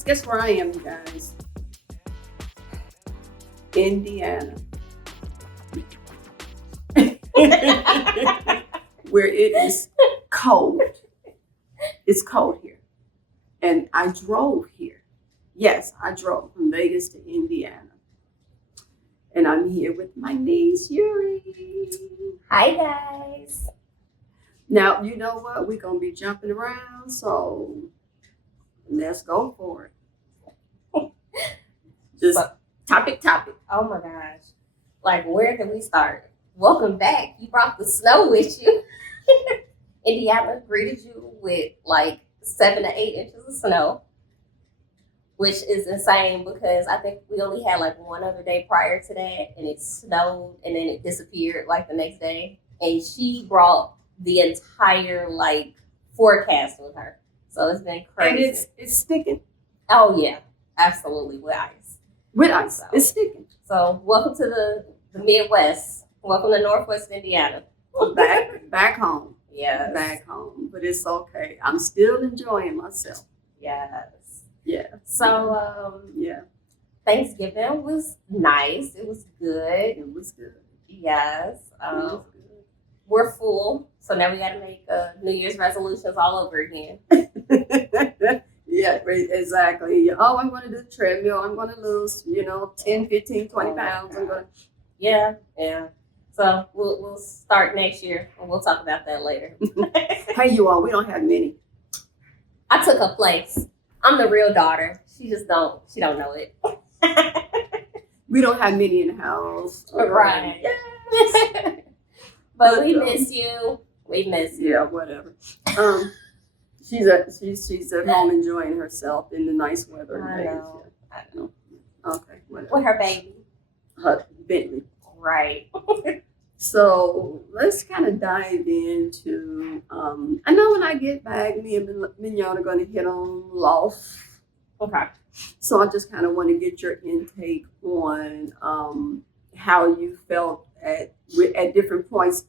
Guess where I am, you guys? Indiana. Where it is cold. It's cold here. And I drove here. Yes, I drove from Vegas to Indiana. And I'm here with my niece, Yuri. Hi, guys. Now, you know what? We're going to be jumping around, so let's go for it. Just topic. Oh my gosh. Like, where can we start? Welcome back. You brought the snow with you. Indiana greeted you with like 7 to 8 inches of snow, which is insane because I think we only had like one other day prior to that, and it snowed and then it disappeared like the next day. And she brought the entire like forecast with her. So it's been crazy. And it's sticking. Oh yeah, absolutely, with ice. So, it's sticking. So welcome to the Midwest. Welcome to Northwest Indiana. Back home. Yes. Back home. But it's okay. I'm still enjoying myself. Yes. Yeah. So yeah. Thanksgiving was nice. It was good. It was good. Yes. It was good. We're full, so now we got to make New Year's resolutions all over again. Yeah, exactly. Oh, I'm going to do the treadmill. I'm going to lose, 10, 15, 20 pounds. I'm going to. Yeah. So we'll start next year, and we'll talk about that later. Hey, you all, we don't have many. I took a place. I'm the real daughter. She don't know it. We don't have many in the house. Right. Yes. But we miss you. We miss you. Yeah, whatever. She's at home enjoying herself in the nice weather. I know. Okay, whatever. With her baby. Her Bentley. Right. So let's kind of dive into. I know when I get back, me and Mignon are going to hit on loss. Okay. So I just kind of want to get your intake on how you felt at different points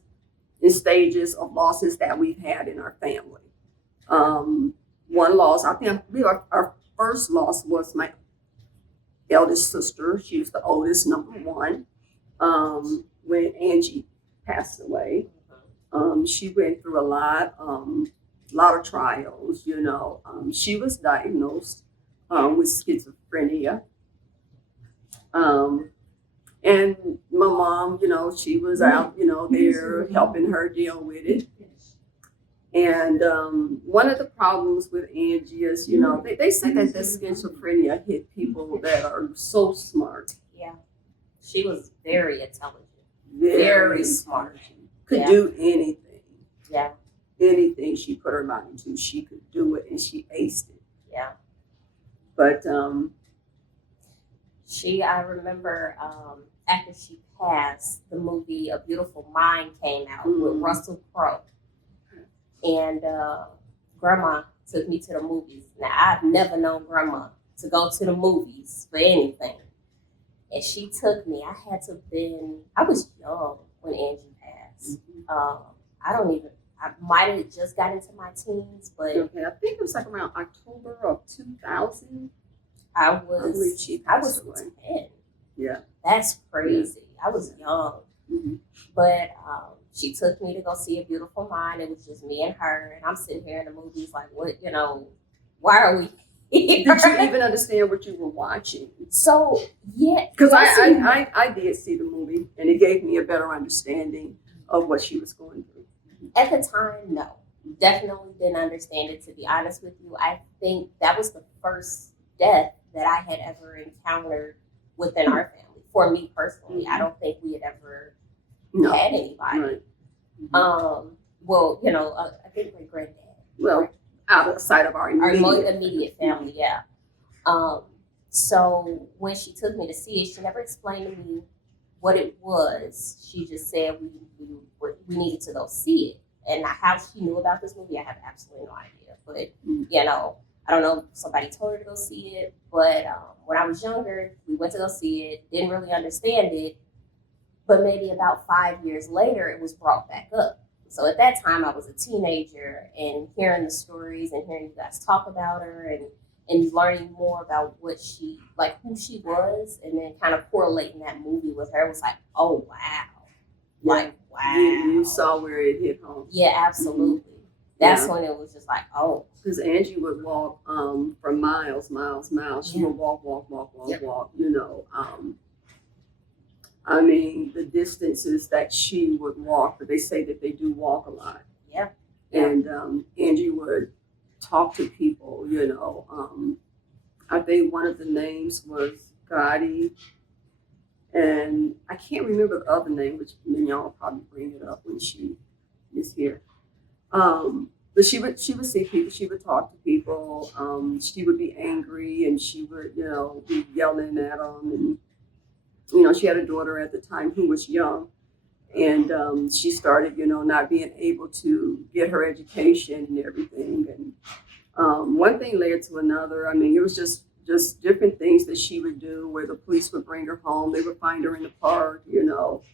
and stages of losses that we've had in our family. One loss, I believe our first loss was my eldest sister. She was the oldest, number one. When Angie passed away, she went through a lot of trials. She was diagnosed with schizophrenia. And my mom, she was out, there helping her deal with it. And one of the problems with Angie is, they say that the schizophrenia hit people that are so smart. Yeah. She was very intelligent. Very smart. Could do anything. Yeah. Anything she put her mind to, she could do it, and she aced it. Yeah. But I remember after she passed, the movie A Beautiful Mind came out with Russell Crowe. And Grandma took me to the movies. Now, I've never known Grandma to go to the movies for anything. And she took me. I was young when Angie passed. I might have just got into my teens, but okay, I think it was like around October of 2000. I was 10. Yeah. That's crazy. Yeah. I was young. Mm-hmm. But she took me to go see A Beautiful Mind. It was just me and her. And I'm sitting here in the movies like, what, why are we here? Did you even understand what you were watching? So, yeah. Because I did see the movie, and it gave me a better understanding of what she was going through. At the time, no. Definitely didn't understand it, to be honest with you. I think that was the first death that I had ever encountered within our family. For me personally, I don't think we had ever had anybody. Right. I think my granddad. Well, outside of our immediate family, yeah. So when she took me to see it, she never explained to me what it was. She just said we needed to go see it. And how she knew about this movie, I have absolutely no idea. But, I don't know if somebody told her to go see it. But when I was younger, we went to go see it, didn't really understand it. But maybe about 5 years later, it was brought back up. So at that time, I was a teenager, and hearing the stories and hearing you guys talk about her, and and learning more about what she like, who she was, and then kind of correlating that movie with her was like, oh wow, like wow, You saw where it hit home. Yeah, absolutely. Mm-hmm. That's when it was just like, oh, because Angie would walk for miles. She would walk. You know, I mean, the distances that she would walk, but they say that they do walk a lot. Yeah. And Angie would talk to people, you know. I think one of the names was Gotti, and I can't remember the other name, which Mignon will probably bring it up when she is here. But she would see people, she would talk to people, she would be angry and she would, you know, be yelling at them. And, you know, she had a daughter at the time who was young. And she started, you know, not being able to get her education and everything. And one thing led to another. I mean, it was just different things that she would do where the police would bring her home. They would find her in the park, you know,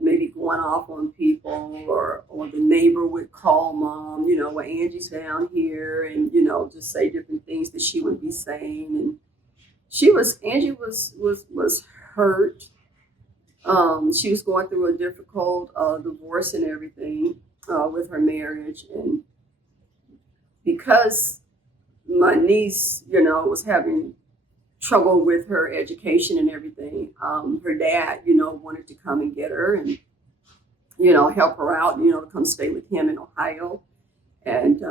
maybe going off on people, or the neighbor would call mom, you know, well, Angie's down here, and, you know, just say different things that she would be saying. And Angie was hurt. She was going through a difficult divorce and everything with her marriage. And because my niece, you know, was having trouble with her education and everything, her dad, you know, wanted to come and get her and, you know, help her out, you know, to come stay with him in Ohio. And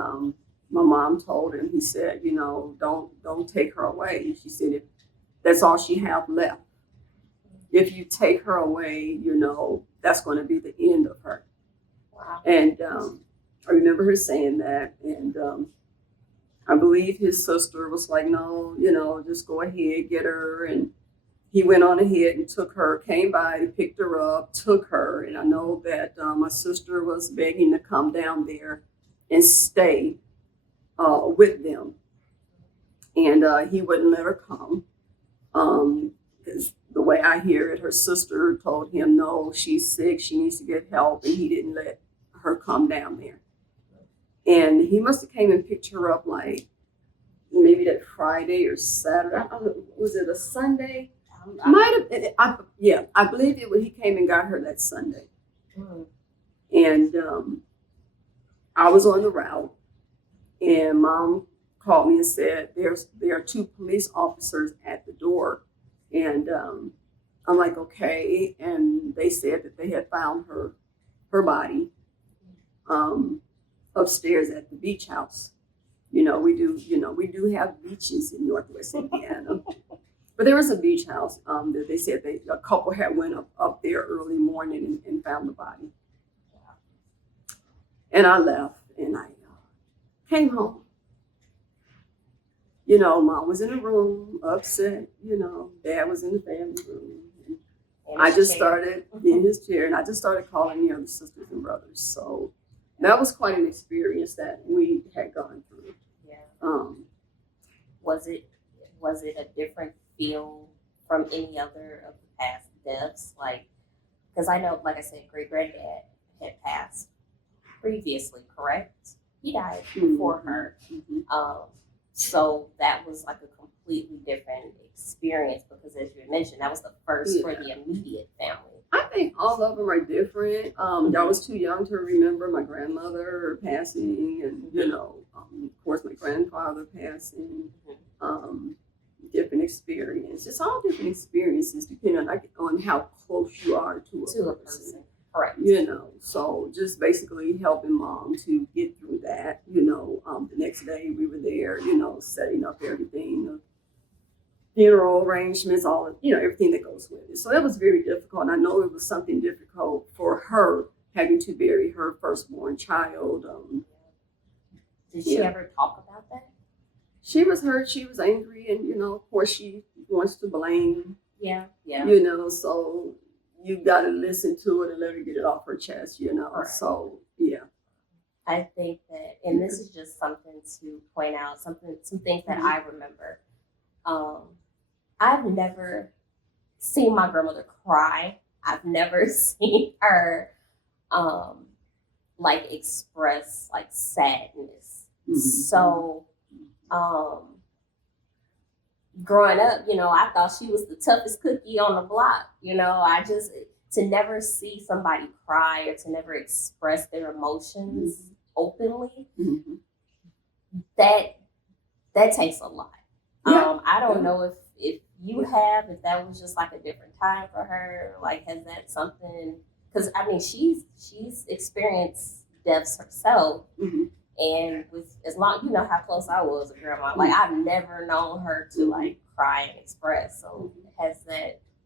my mom told him, he said, you know, don't take her away. She said, if that's all she have left, if you take her away, you know, that's going to be the end of her. wow. And I remember her saying that. And I believe his sister was like, no, you know, just go ahead, get her. And he went on ahead and took her, came by, picked her up, took her. And I know that my sister was begging to come down there and stay with them. And he wouldn't let her come. Because the way I hear it, her sister told him, no, she's sick, she needs to get help. And he didn't let her come down there. And he must have came and picked her up like maybe that Friday or Saturday. I don't know, was it a Sunday? Might have. I believe it when he came and got her that Sunday. Mm. And I was on the route, and mom called me and said, there are two police officers at the door. And I'm like, okay. And they said that they had found her body upstairs at the beach house. You know, we do have beaches in Northwest Indiana. But there was a beach house that they said a couple had went up there early morning and found the body. And I left, and I came home. You know, mom was in the room, upset. You know, dad was in the family room. And I just started in his chair, and I just started calling the other sisters and brothers. So that was quite an experience that we had gone through. Yeah. Was it a different feel from any other of the past deaths? Like, because I know, like I said, great granddad had passed previously, correct? He died before her. Mm-hmm. So that was like a completely different experience because, as you mentioned, that was the first for the immediate family. I think all of them are different. I was too young to remember my grandmother passing, and you know, of course, my grandfather passing. Different experience. It's all different experiences depending on how close you are to a person. Correct. You know, so just basically helping mom to get through that. You know, the next day we were there, you know, setting up everything, the funeral arrangements, all, you know, everything that goes with it. So that was very difficult. And I know it was something difficult for her having to bury her firstborn child. Did she ever talk about that? She was hurt. She was angry, and you know, of course, she wants to blame. Yeah. You know, so you got to listen to it and let her get it off her chest. You know, right. So yeah. I think that, and this is just something to point out, some things that I remember. I've never seen my grandmother cry. I've never seen her like express like sadness. So growing up, I thought she was the toughest cookie on the block. I just to never see somebody cry or to never express their emotions openly, that takes a lot. Yeah. I don't know if you have, if that was just like a different time for her. Like, has that something? Because I mean, she's experienced deaths herself, and with as long how close I was with grandma, like I've never known her to like cry and express. So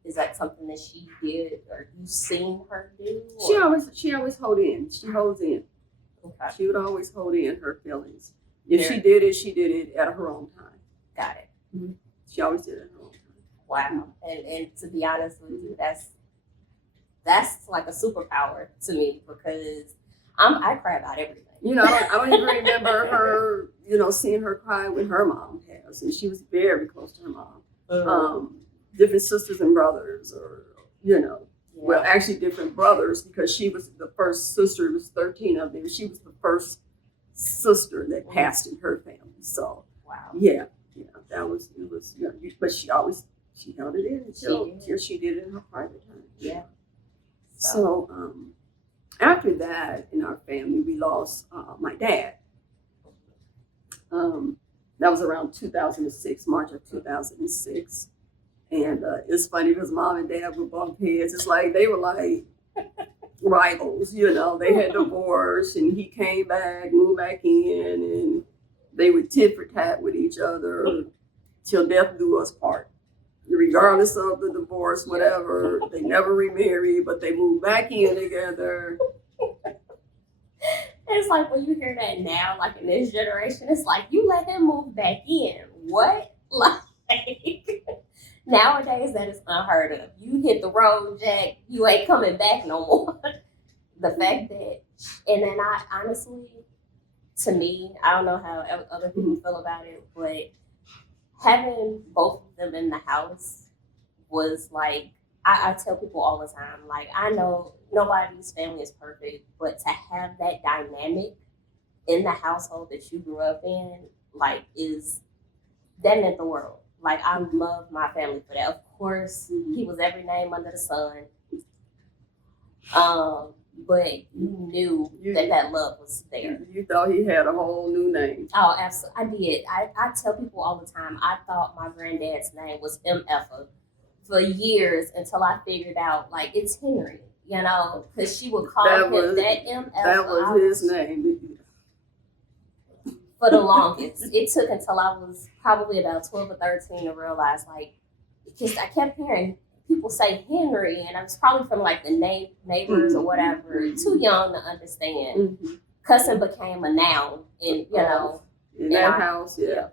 is that something that she did, or you've seen her do? Or? She always hold in. She holds in. Okay. She would always hold in her feelings. If she did it at her own time. Got it. She always did it at her own time. Wow. And to be honest with you, that's like a superpower to me, because I cry about everything. I don't even remember her, seeing her cry when her mom passed, and she was very close to her mom. Different sisters and brothers, or well, actually different brothers, because she was the first sister. It was 13 of them. She was the first sister that passed in her family. So wow. Yeah, that was it was. But she held it in until she did it in her private time. Yeah. So after that, in our family, we lost my dad. That was around 2006, March of 2006. And it's funny because mom and dad would bump heads. It's like they were like rivals, They had divorced, and he came back, moved back in, and they would tit for tat with each other till death do us part. Regardless of the divorce, whatever, they never remarried, but they moved back in together. It's like when you hear that now, like in this generation, it's like you let him move back in. What? Like nowadays, that is unheard of. You hit the road, Jack, you ain't coming back no more. The fact that, and then I honestly, to me, I don't know how other people feel about it, but having both of them in the house was like, I tell people all the time, like, I know nobody's family is perfect, but to have that dynamic in the household that you grew up in, like, that meant the world. Like, I love my family for that. Of course, he was every name under the sun. But you knew that love was there. You thought he had a whole new name. Oh, absolutely. I did. I tell people all the time, I thought my granddad's name was MFA for years until I figured out, like, it's Henry, because she would call him that MFA. That was his name. For the longest. It took until I was probably about 12 or 13 to realize, like, because I kept hearing people say Henry, and I was probably from like the neighbors or whatever, too young to understand. Cussing became a noun, in that house, yeah.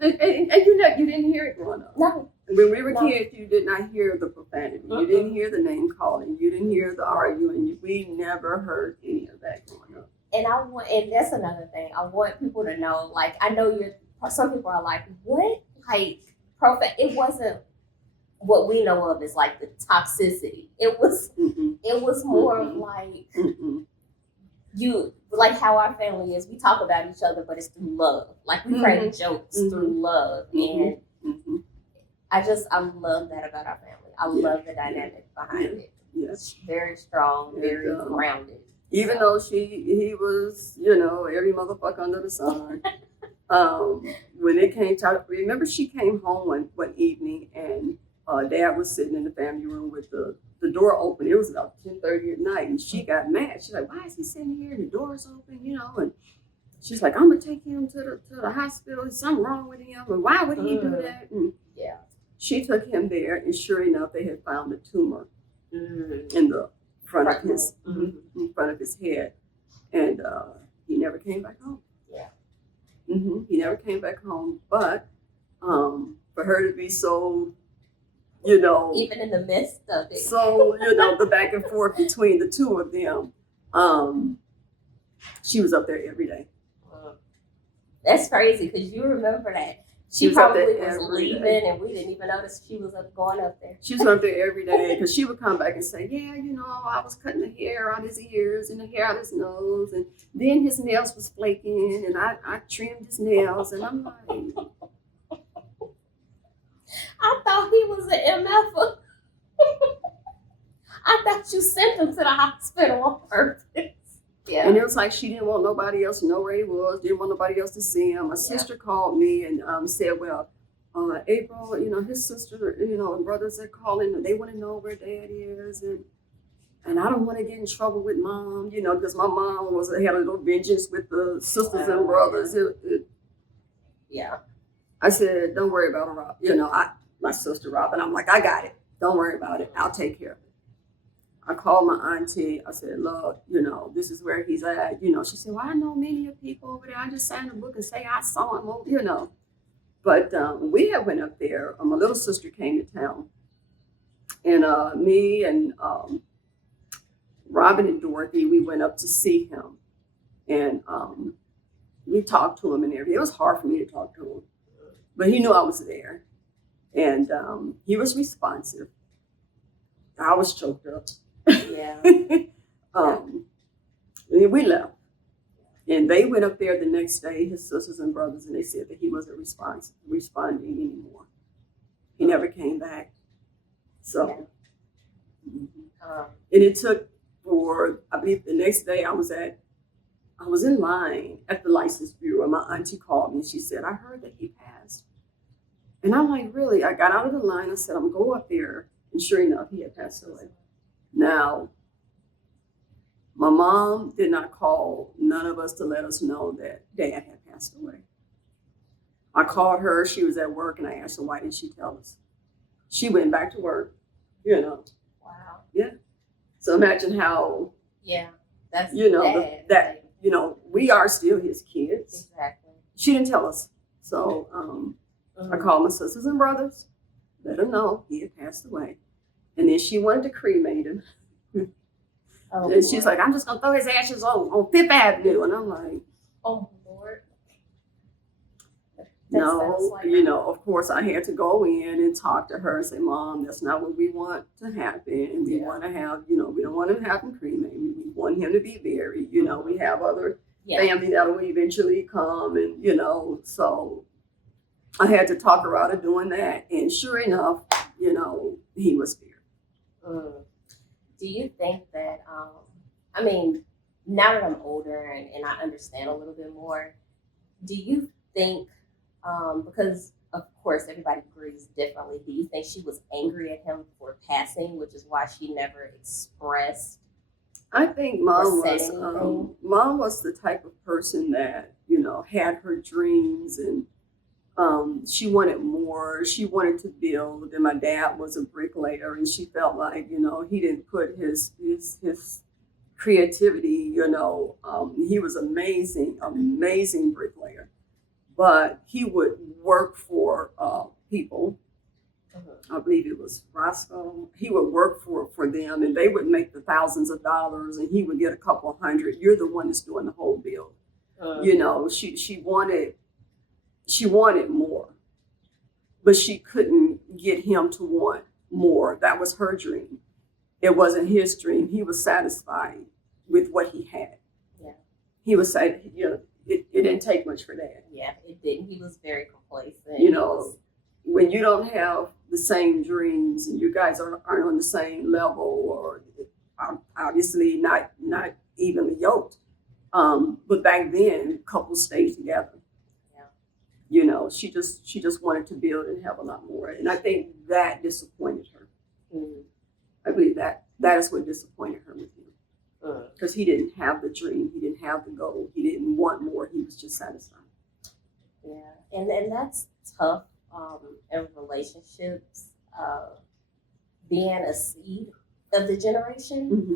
and you didn't hear it growing up. No. When we were kids, you did not hear the profanity. You didn't hear the name calling. You didn't hear the arguing. We never heard any of that growing up. And that's another thing. I want people to know, like, I know some people are like, what? Like, it wasn't what we know of as like the toxicity. It was more of like, like how our family is. We talk about each other, but it's through love. Like, we crack jokes through love. And I love that about our family. I love the dynamic behind it. It's very strong, very grounded. Even though he was, every motherfucker under the sun. When it came to, remember she came home one evening, and Dad was sitting in the family room with the door open. It was about 10:30 at night, and she got mad. She's like, "Why is he sitting here? The door's open, And she's like, "I'm gonna take him to the hospital. There's something wrong with him. And why would he do that?" And she took him there, and sure enough, they had found a tumor in the front of his in front of his head, and he never came back home. He never came back home. But for her to be so, even in the midst of it, so the back and forth between the two of them, she was up there every day. That's crazy, because you remember that She was up there probably was every leaving, day. and we didn't even notice she was going up there. She was up there every day because she would come back and say, yeah, I was cutting the hair out his ears and the hair out his nose. And then his nails was flaking and I trimmed his nails. And I'm like, I thought he was an MF. I thought you sent him to the hospital on purpose. Yeah. And it was like she didn't want nobody else to know where he was, didn't want nobody else to see him. My sister called me and said, well, April, his sister, and brothers are calling and they want to know where dad is. And I don't want to get in trouble with mom, because my mom had a little vengeance with the sisters and brothers. Yeah. I said, don't worry about it, Rob. My sister Robin, I'm like, I got it. Don't worry about it. I'll take care of it. I called my auntie. I said, look, this is where he's at. She said, well, I know many of people over there. I just signed a book and say I saw him, But we had went up there. My little sister came to town. And me and Robin and Dorothy, we went up to see him. And we talked to him and everything. It was hard for me to talk to him. But he knew I was there. And he was responsive. I was choked up. Yeah. We left. And they went up there the next day, his sisters and brothers, and they said that he wasn't responding anymore. He never came back. So, and it took I believe the next day I was in line at the License Bureau. My auntie called me and she said, I heard that he passed. And I'm like, really? I got out of the line. I said, I'm going to go up there. And sure enough, he had passed away. Now, my mom did not call none of us to let us know that dad had passed away. I called her. She was at work, and I asked her, why didn't she tell us? She went back to work, Wow. Yeah. So imagine how, that's that we are still his kids. Exactly. She didn't tell us. So I called my sisters and brothers, let them know he had passed away. And then she wanted to cremate him. And she's like, I'm just going to throw his ashes on Fifth Avenue. And I'm like, oh, Lord. No, of course I had to go in and talk to her and say, Mom, that's not what we want to happen. We want to have, we don't want to have him cremated. We want him to be buried. We have other family that will eventually come. And, so I had to talk her out of doing that. And sure enough, he was buried. Do you think that, now that I'm older and I understand a little bit more, do you think, because of course everybody grieves differently, do you think she was angry at him for passing, which is why she never expressed? I think mom was the type of person that, had her dreams and she wanted more. She wanted to build, and my dad was a bricklayer, and she felt like, he didn't put his creativity, he was amazing bricklayer, but he would work for people. I believe it was Roscoe. He would work for them, and they would make the thousands of dollars, and he would get a couple hundred. You're the one that's doing the whole bill. She wanted more, but she couldn't get him to want more. That was her dream. It wasn't his dream. He was satisfied with what he had. Yeah. He was saying, it didn't take much for that. Yeah, it didn't. He was very complacent. When you don't have the same dreams and you guys aren't on the same level, or obviously not evenly yoked. But back then, couples stayed together. She just wanted to build and have a lot more. And I think that disappointed her. I believe that is what disappointed her with him. Because he didn't have the dream. He didn't have the goal. He didn't want more. He was just satisfied. Yeah. And that's tough in relationships, being a seed of the generation. Mm-hmm.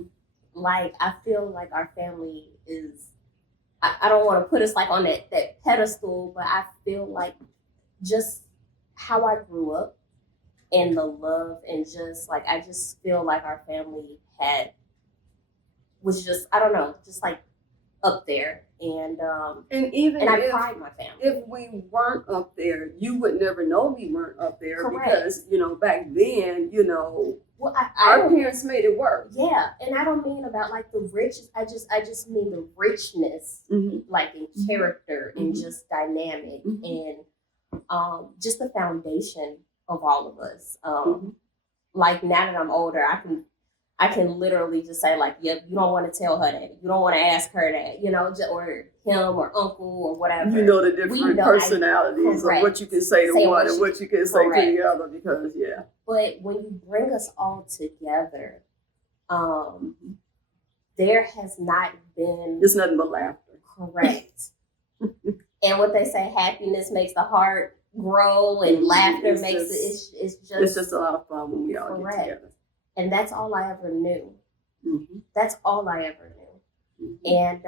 Like, I feel like our family is, I don't want to put us like on that pedestal, but I feel like just how I grew up and the love and just like, I just feel like our family was just, I don't know, just like up there, and even I if pride my family. if we weren't up there, you would never know we weren't up there. Correct. Because back then, Well, our parents made it work. Yeah, and I don't mean about like the riches. I just mean the richness, like in character and just dynamic, and just the foundation of all of us. Like now that I'm older, I can literally just say like, yeah, you don't want to tell her that, you don't want to ask her that, or him or uncle or whatever. The different personalities of what you can say to one and what you can say to the other, because But when you bring us all together, there has not been. It's nothing but laughter. Correct. And what they say, happiness makes the heart grow, and laughter makes it's just a lot of fun when we all get together. And that's all I ever knew. That's all I ever knew. And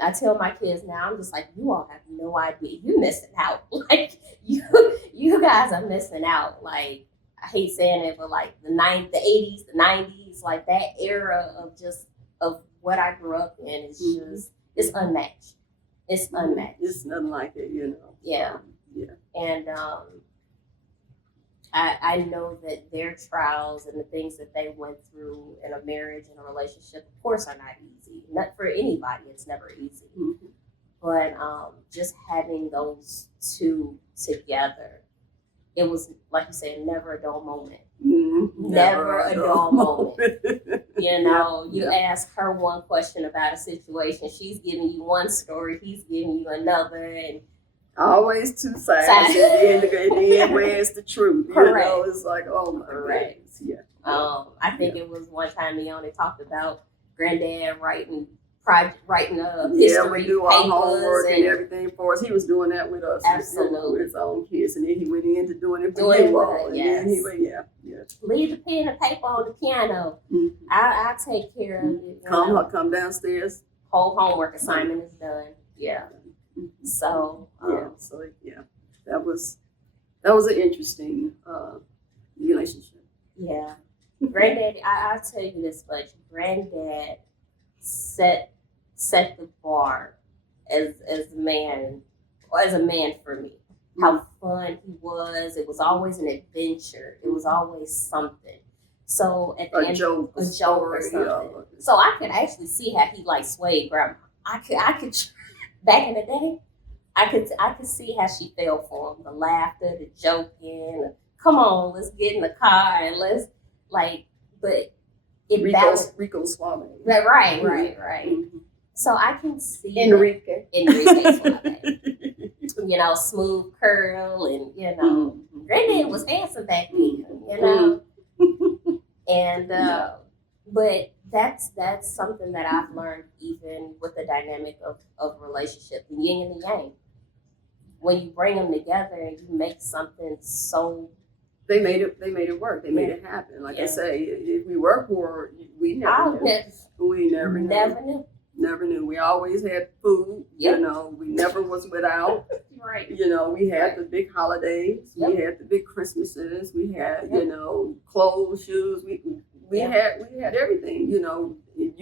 I tell my kids now, I'm just like, you all have no idea. You're missing out. Like you guys are missing out. Like, I hate saying it, but like the 80s, the 90s, like that era of what I grew up in is just, it's unmatched. It's unmatched. It's nothing like it, Yeah. And I know that their trials and the things that they went through in a marriage and a relationship, of course, are not easy. Not for anybody. It's never easy. But just having those two together, it was, like you said, never a dull moment. Never a dull moment. You ask her one question about a situation, she's giving you one story, he's giving you another, and always two sides. At the end, where it's the truth. Correct. It's like, oh my goodness. Yeah. I think it was one time Leone talked about granddad writing history we do our homework and everything for us. He was doing that with us. Absolutely. With his own kids, and then he went into doing it for you all. Yes. And then he went, leave the pen and paper on the piano. I'll take care of it. Come downstairs. Whole homework assignment is done. Yeah. So that was an interesting relationship. Yeah, Granddad, I'll tell you this much: Granddad set the bar as a man for me. How fun he was! It was always an adventure. It was always something. So at the end, joke or something. So I could actually see how he like swayed Grandma. I could. Back in the day, I could see how she fell for him. The laughter, the joking. Come on, let's get in the car and let's but it balanced. Rico Suave. Right. So I can see Enrique Suave. Smooth curl, and Granddad was handsome back then. And but that's something that I've learned, even with the dynamic of relationship, the yin and the yang. When you bring them together and you make something so. They made it work. They made it happen. Like I say, if we were poor, we never knew. Never knew. We always had food. Yep. We never was without. Right. We had the big holidays. Yep. We had the big Christmases. We had, clothes, shoes. We had everything. You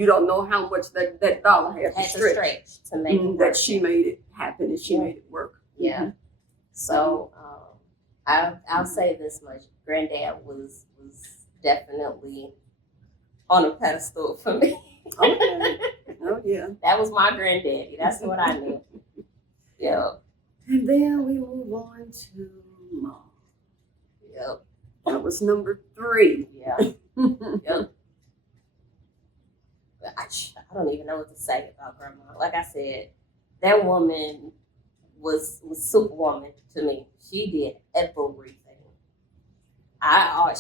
don't know how much that dollar had to stretch to make it work. That she made it happen and she made it work. Yeah. So I'll say this much: Granddad was definitely on a pedestal for me. Okay. Oh yeah. That was my granddaddy. That's what I knew. Yeah. And then we move on to Mom. Yep. That was number 3. Yeah. Yep. I don't even know what to say about Grandma. Like I said, that woman was superwoman to me. She did everything.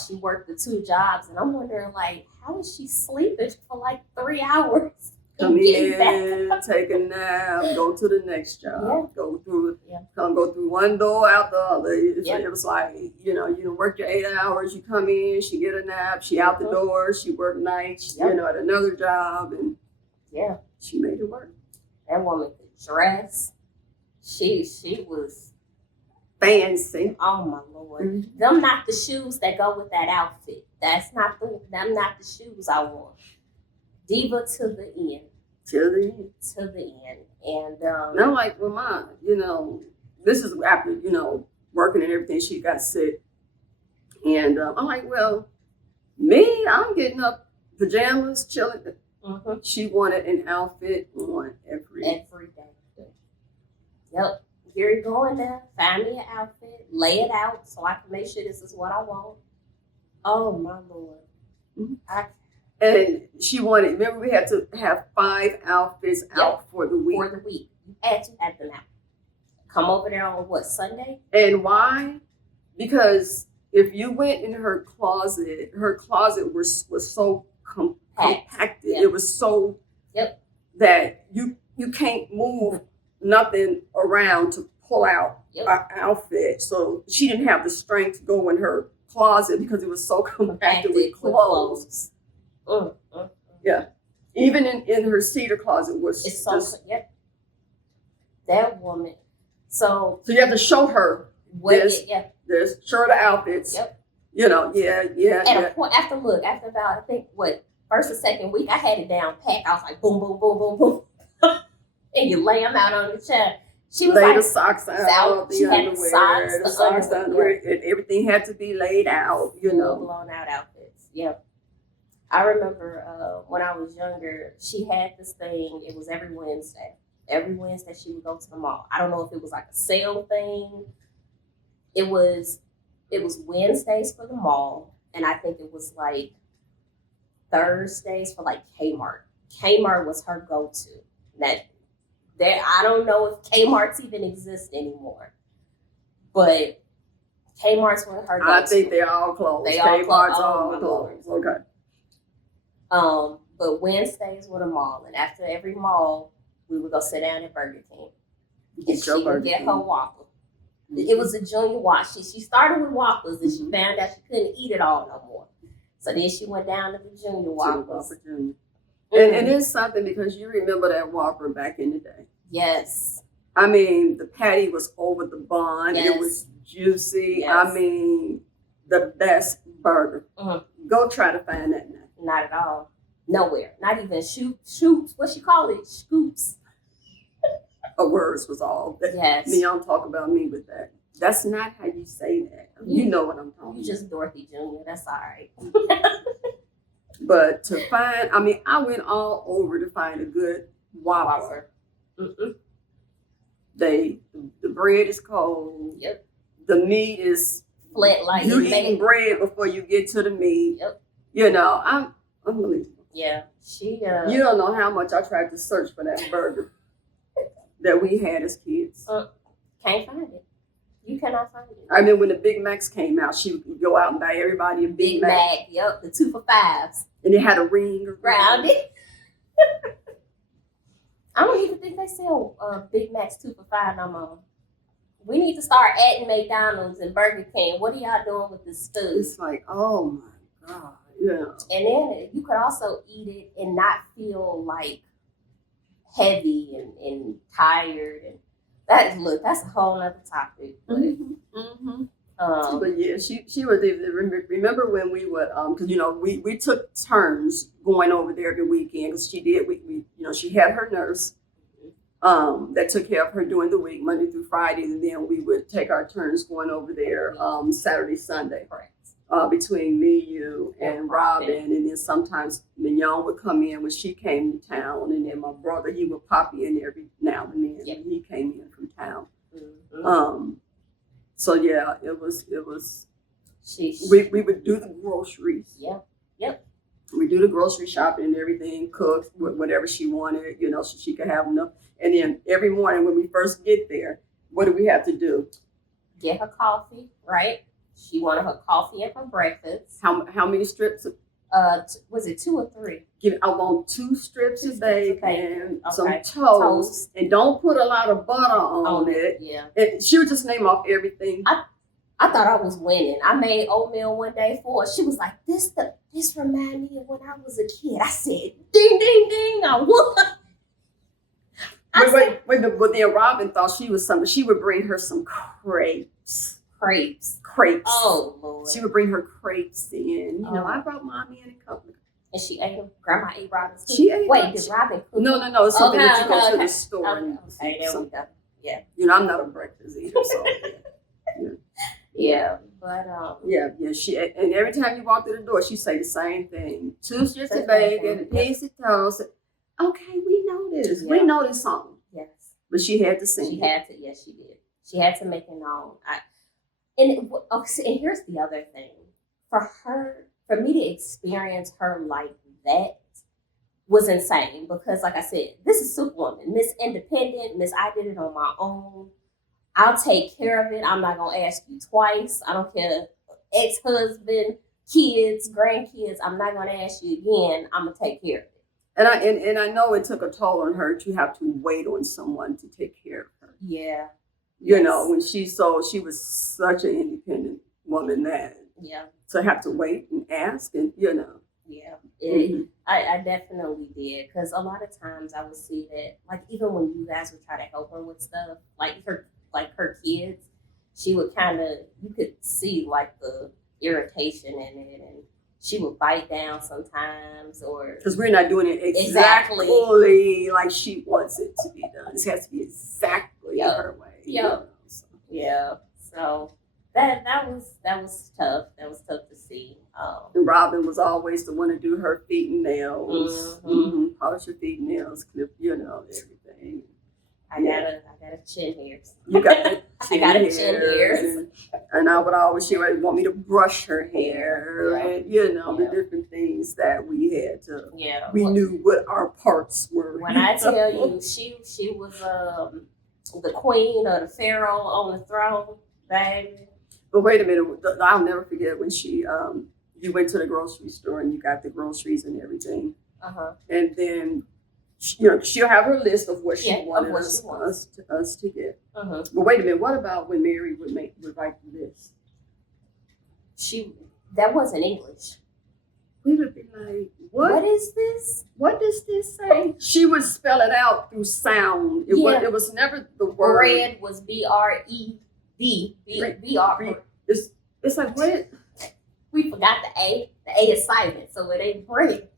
She worked the 2 jobs, and I'm wondering, like, how is she sleeping for like 3 hours? Come in, take a nap, go to the next job, go through one door out the other. It was like, you work your 8 hours, you come in, she get a nap, she out the door, she worked nights, at another job, and she made it work. That woman could dress. She was fancy. Oh my Lord. Them not the shoes that go with that outfit. Them not the shoes I want. Diva to the end. till the end. to the end. And And I'm like, well, Mom, this is after, working and everything, she got sick. And I'm like, well, me, I'm getting up, pajamas, chilling. She wanted an outfit on every day. Yep. You're going there, find me an outfit, lay it out so I can make sure this is what I want. Oh, my Lord. And she wanted, remember we had to have 5 outfits out for the week. For the week. You had to have them out. Come over there on what, Sunday? And why? Because if you went in her closet was so compacted. Yep. It was so that you can't move nothing around to pull out an outfit. So she didn't have the strength to go in her closet because it was so compacted with clothes. Yeah. Even in her cedar closet was it's so that woman. So you have to show her this shirt of outfits. Yep. A point after about I think first or second week I had it down packed. I was like boom boom boom boom boom, and you lay them out on the chair. She was the socks out, the underwear, the socks, the underwear, and everything had to be laid out. Blown out outfits. Yeah. I remember when I was younger, she had this thing. It was every Wednesday. Every Wednesday she would go to the mall. I don't know if it was like a sale thing. It was Wednesdays for the mall, and I think it was like Thursdays for like Kmart. Kmart was her go-to. I don't know if Kmart's even exist anymore, but Kmart's were her go-to. I think they're all closed. Kmart's all closed. Okay. But Wednesdays were the mall, and after every mall, we would go sit down at Burger King. And she would get her Whopper. It was a junior watch. She started with Whoppers, and she found out she couldn't eat it all no more. So then she went down to the junior Whoppers. And it's something because you remember that Whopper back in the day. Yes. I mean, the patty was over the bun. Yes. It was juicy. Yes. I mean, the best burger. Go try to find that now. Not at all. Nowhere. Not even shoots. What she call it? Scoops. Words was all. Yes. Me, don't talk about me with that. That's not how you say that. You know what I'm talking about. You just Dorothy Jr. That's all right. But to find, I went all over to find a good Whopper. The bread is cold. Yep. The meat is flat like you eating bread before you get to the meat. Yep. I'm unbelievable. Yeah. She You don't know how much I tried to search for that burger that we had as kids. Can't find it. You cannot find it. I mean, when the Big Macs came out, she would go out and buy everybody a Big Mac. Yep, the 2 for $5s. And it had a ring around it. I don't even think they sell Big Macs 2 for $5 no more. We need to start adding McDonald's and Burger King. What are y'all doing with this food? It's like, oh my God. Yeah. And then you could also eat it and not feel like heavy and tired. And that's a whole other topic. But, but yeah, she was. Remember when we would because we took turns going over there every weekend because she did. We she had her nurse that took care of her during the week, Monday through Friday, and then we would take our turns going over there Saturday, Sunday. Correct. Between me, you, and Robin, and then sometimes Mignon would come in when she came to town, and then my brother, he would pop in every now and then when he came in from town. So yeah, it was. We would do the groceries. Yeah. Yep. We do the grocery shopping and everything, cook whatever she wanted, so she could have enough. And then every morning when we first get there, what do we have to do? Get her coffee, right? She wanted her coffee and her breakfast. How many strips? Was it 2 or 3? I want 2 strips of bacon, some toast, and don't put a lot of butter on it. Yeah. And she would just name off everything. I thought I was winning. I made oatmeal one day for her. She was like, "This remind me of when I was a kid." I said, "Ding, ding, ding! I won." But then Robin thought she was something. She would bring her some crepes. Crepes. Crepes. Oh, Lord. She would bring her crepes in. I brought Mommy in a couple. And she ate them. Grandma ate Robin's too. She ate Wait, them. did Robin cook? No. It's something that you go to okay. the store and Okay, there we go. Yeah. You know, I'm not a breakfast eater, so Yeah, but yeah. She and every time you walk through the door, she say the same thing: 2 strips of Same bacon, thing. a piece of toast. Okay, we know this. Yeah. We know this song. yes, But she had to sing. she had to. Yes, she did. She had to make it known. And here's the other thing: for me to experience her like that was insane because, like I said, this is Superwoman, Miss Independent, Miss I did it on my own. I'll take care of it. I'm not gonna ask you twice. I don't care, ex-husband, kids, grandkids. I'm not gonna ask you again. I'm gonna take care of it. And I know it took a toll on her to have to wait on someone to take care of her. Yeah. You know, when she was such an independent woman that to have to wait and ask and I definitely did because a lot of times I would see that like even when you guys would try to help her with stuff like her kids, she would you could see like the irritation in it and she would bite down sometimes or because we're not doing it exactly like she wants it to be done. It has to be exactly her way. So that was tough. That was tough to see. And Robin was always the one to do her feet and nails, polish her feet and nails, clip, everything. I got a chin hairs. You got the I got a chin hairs. And I would always, she would want me to brush her hair and, the different things that we had to, we knew what our parts were. When I tell you, she was the queen or the pharaoh on the throne, baby. But wait a minute, I'll never forget when you went to the grocery store and you got the groceries and everything. And then, she'll have her list of what she wanted us to get. But wait a minute, what about when Mary would write the list? That wasn't English. We would be like, what is this? What does this say? She would spell it out through sound. It was never the word. Bread was BRED. BR. It's like what? We forgot the A. The A is silent, so it ain't bread.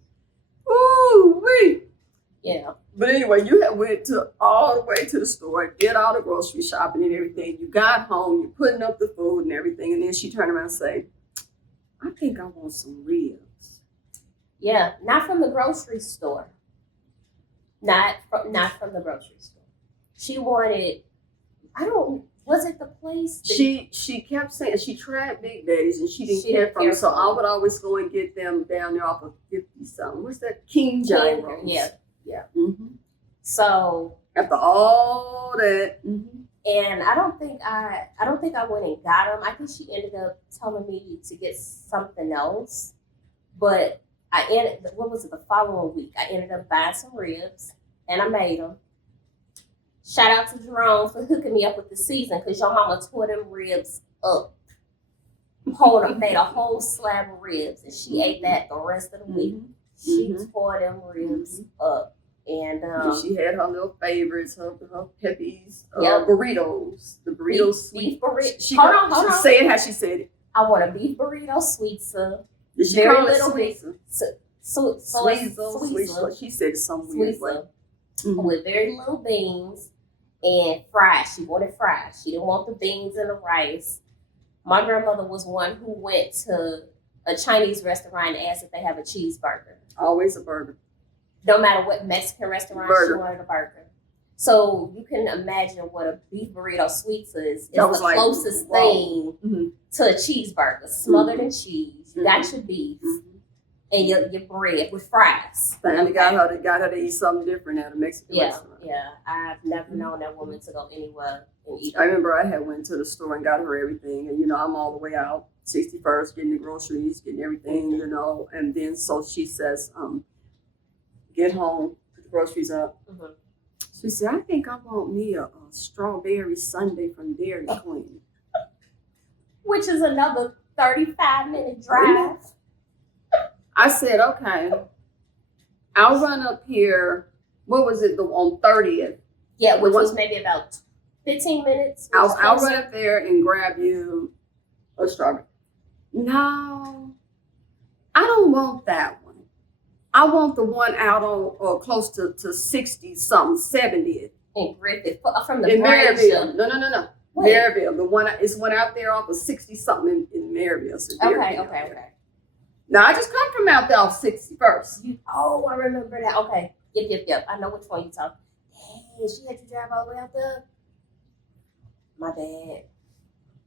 Ooh, wait. Yeah. But anyway, you had went all the way to the store, did all the grocery shopping and everything. You got home, you're putting up the food and everything, and then she turned around and say, I think I want some ribs. Yeah, not from the grocery store. Not from the grocery store. She wanted, was it the place? She kept saying, she tried Big Daddy's and she didn't care for them. So I would always go and get them down there off of 50-something. What's that? King Gyros. Yeah. Mm-hmm. So after all that, and I don't think I went and got them. I think she ended up telling me to get something else. But what was it? The following week, I ended up buying some ribs, and I made them. Shout out to Jerome for hooking me up with the season because your mama tore them ribs up. Made a whole slab of ribs, and she ate that the rest of the week. She tore them ribs up. And she had her little favorites, her peppies, burritos. The burritos, beef burrito. Hold on. Say it how she said it. I want a beef burrito, sweet sir. Did she call it sweet? Sweet. She said some weird way. With very little beans and fries. She wanted fries. She didn't want the beans and the rice. My grandmother was one who went to a Chinese restaurant and asked if they have a cheeseburger. Always a burger. No matter what Mexican restaurant, she wanted a burger. So you can imagine what a beef burrito sweets is. It's the closest thing to a cheeseburger, smothered in cheese. You got your beef and your bread with fries. Finally got her to eat something different at a Mexican restaurant. Yeah. I've never known that woman to go anywhere and eat. I remember I had went to the store and got her everything, and I'm all the way out 61st getting the groceries, getting everything, and then so she says, get home, put the groceries up. She said, I think I want me a strawberry sundae from Dairy Queen. Which is another 35-minute drive. I said, okay, I'll run up here. What was it, on 30th? Yeah, which was maybe about 15 minutes. I'll run up there and grab you a strawberry. No, I don't want that one. I want the one out on or close to 60 something, 70th. In Griffith, from the In brain Maryville. show. No. Wait. Maryville. The one is one out there off of 60 something in Maryville. So Okay. Now I just come from out there off 61st. I remember that. Okay. Yep. I know which one you talking. Dang, she had you drive all the way out there. My bad.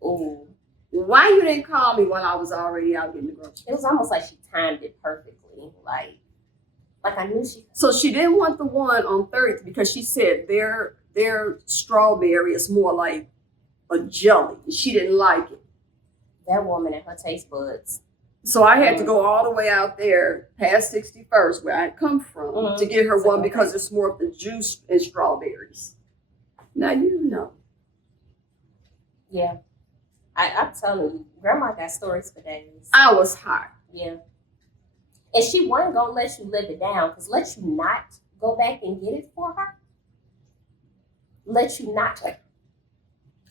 Oh. Why you didn't call me when I was already out getting the groceries? It was almost like she timed it perfectly. Like I knew she. So she didn't want the one on 30th because she said their strawberry is more like a jelly. She didn't like it. That woman and her taste buds. So I had to go all the way out there past 61st where I come from to get her one because it's more of the juice and strawberries. Now you know. Yeah. I'm telling you, Grandma got stories for days. I was hot. Yeah. And she wasn't going to let you live it down because let you not go back and get it for her. Let you not.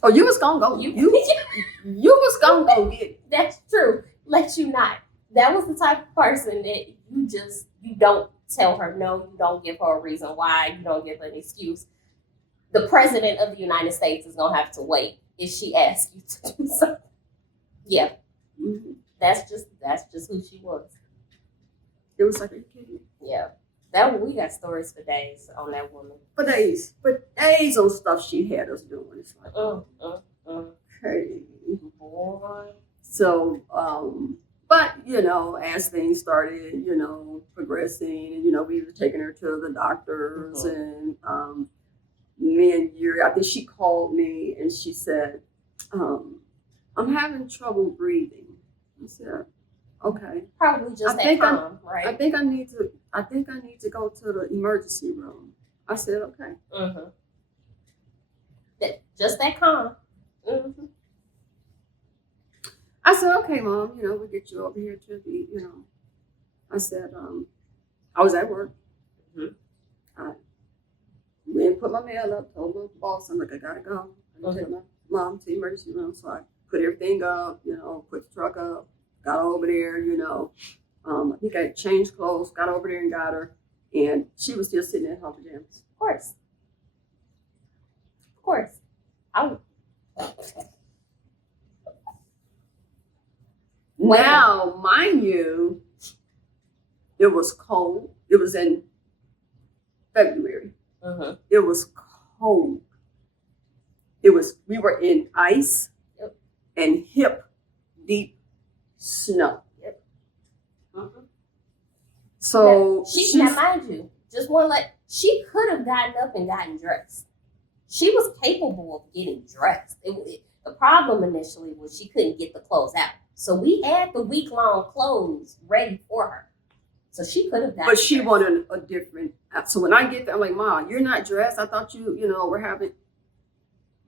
Oh, you was going to go. You was going to go get it. That's true. Let you not. That was the type of person that you don't tell her no, you don't give her a reason why, you don't give her an excuse. The president of the United States is going to have to wait if she asks you to do something. Yeah. Mm-hmm. That's just who she was. It was like, are you kidding me? Yeah. We got stories for days on that woman. For days on stuff she had us doing. It's like, okay. Boy. So, but, as things started, progressing, and, we were taking her to the doctors and me and Yuri, I think she called me and she said, I'm having trouble breathing. I said, okay. Probably just right? I think I need to go to the emergency room. I said, okay. Just that calm. Mm-hmm. I said, okay, Mom, we'll get you over here to the, I said, I was at work. Mm-hmm. I went and put my mail up, told the boss, I'm like, I gotta go. I take my mom to the emergency room. So I put everything up, put the truck up, got over there, I think I changed clothes, got over there and got her. And she was still sitting in her pajamas. Of course. Now, mind you, it was cold. It was in February. It was cold. We were in ice and hip deep snow. So now mind you, she could have gotten up and gotten dressed. She was capable of getting dressed. The problem initially was she couldn't get the clothes out. So we had the week-long clothes ready for her. So she could have gotten But she wanted a different. So when I get there, I'm like, Mom, you're not dressed. I thought we're having.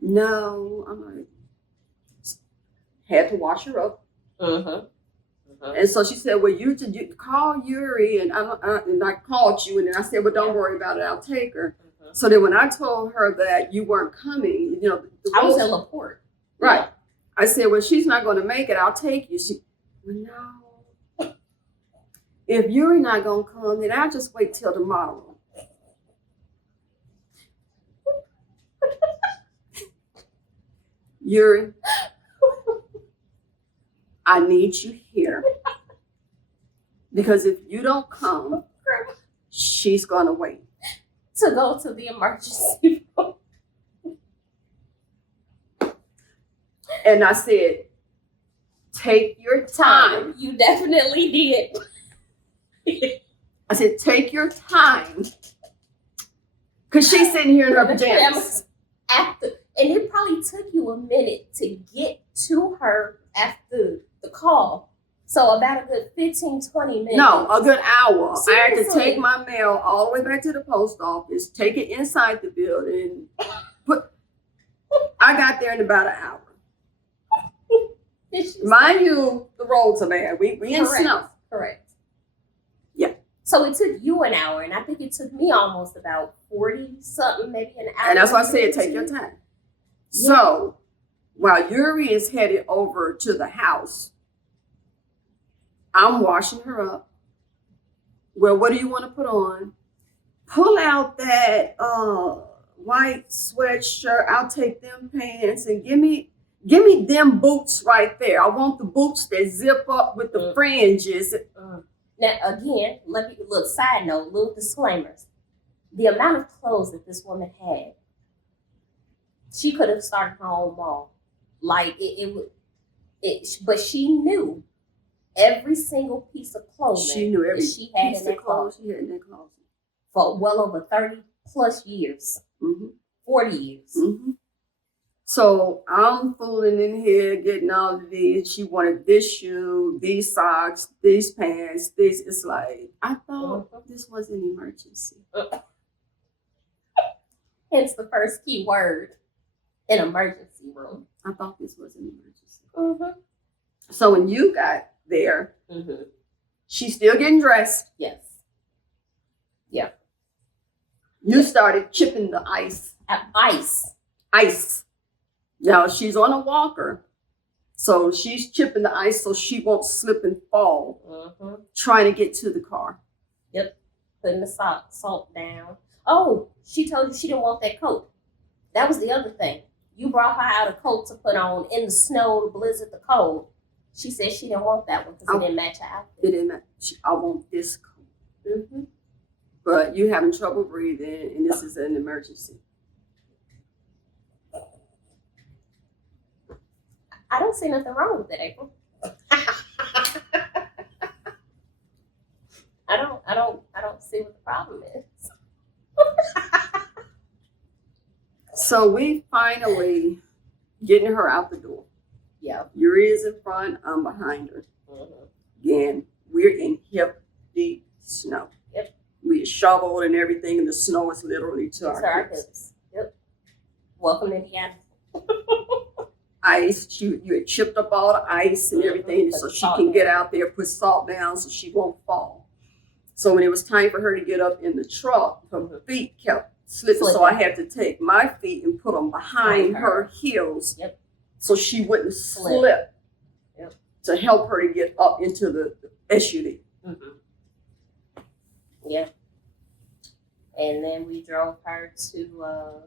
No, I'm like, had to wash her up. And so she said, well, you call Yuri. And I called you. And then I said, well, don't worry about it. I'll take her. So then when I told her that you weren't coming, I was in LaPorte. Right. Yeah. I said, well, she's not going to make it. I'll take you. Well, no. If Yuri not going to come, then I'll just wait till tomorrow. Yuri, I need you here. Because if you don't come, she's going to wait. To go to the emergency room. And I said, take your time. You definitely did. I said, take your time. Because she's sitting here in her pajamas. And it probably took you a minute to get to her after the call. So about a good 15, 20 minutes. No, a good hour. Seriously? I had to take my mail all the way back to the post office, take it inside the building. I got there in about an hour. Mind you, the roads are bad. We in snow. Correct. Yeah. So it took you an hour, and I think it took me almost about 40-something, maybe an hour. And that's why I said take your time. Yeah. So while Yuri is headed over to the house, I'm washing her up. Well, what do you want to put on? Pull out that white sweatshirt. I'll take them pants and give me them boots right there. I want the boots that zip up with the fringes. Now, again, let me look. Side note, little disclaimers. The amount of clothes that this woman had, she could have started her own mall. Like it would. But she knew every single piece of clothing. She knew every she had piece in that of clothes closet she had in that closet for well over 30 plus years, 40 years. So I'm fooling in here, getting all of these. She wanted this shoe, these socks, these pants, this. It's like, I thought this was an emergency. Hence the first key word, an emergency room. I thought this was an emergency. So when you got there, she's still getting dressed. Yes. Yeah. You started chipping the ice. Ice. Now she's on a walker, so she's chipping the ice so she won't slip and fall. Trying to get to the car. Yep. Putting the salt down. Oh, she told you she didn't want that coat. That was the other thing. You brought her out a coat to put on in the snow, the blizzard, the cold. She said she didn't want that one because it didn't match her outfit. It didn't match. I want this coat. But you having trouble breathing, and this is an emergency. I don't see nothing wrong with it, April. I don't see what the problem is. So we finally getting her out the door. Yeah. Yuri is in front, I'm behind her. Again, we're in hip deep snow. Yep. We shoveled and everything, and the snow is literally to our hips. Yep. Welcome, Indiana. Ice, you had chipped up all the ice and everything so she can get out there, put salt down so she won't fall. So when it was time for her to get up in the truck, her feet kept slipping. So I had to take my feet and put them behind her heels so she wouldn't slip to help her to get up into the SUV. Yeah. And then we drove her to,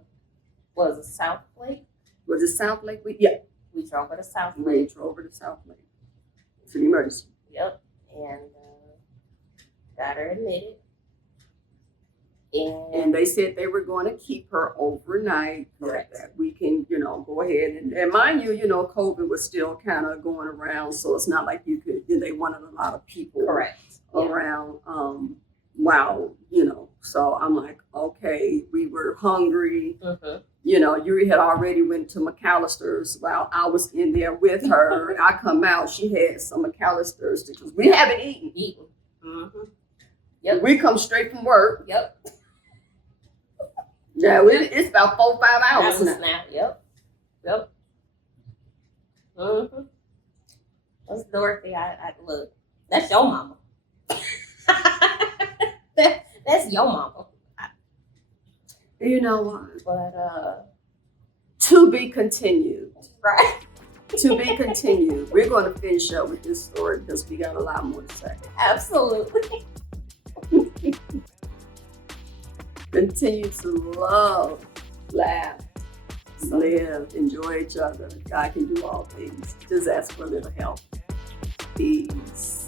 was it South Lake? Was it South Lake? Yeah. We drove her to South Lake. We drove her to South Lake. To the emergency. Yep. And got her admitted. And they said they were going to keep her overnight. Correct. That we can, go ahead. And mind you, COVID was still kind of going around. So it's not like you could, they wanted a lot of people around. Wow, So I'm like, okay, we were hungry. Yuri had already went to McAllister's while I was in there with her. I come out, she had some McAllister's because we haven't eaten. Yep. We come straight from work. Yep. Yeah, it's about 4 or 5 hours now. Yep. That's Dorothy. I look. That's your mama. That's your mama. You know what? But to be continued. Right. To be continued. We're going to finish up with this story because we got a lot more to say. Absolutely. Continue to love, laugh, live, enjoy each other. God can do all things. Just ask for a little help. Peace.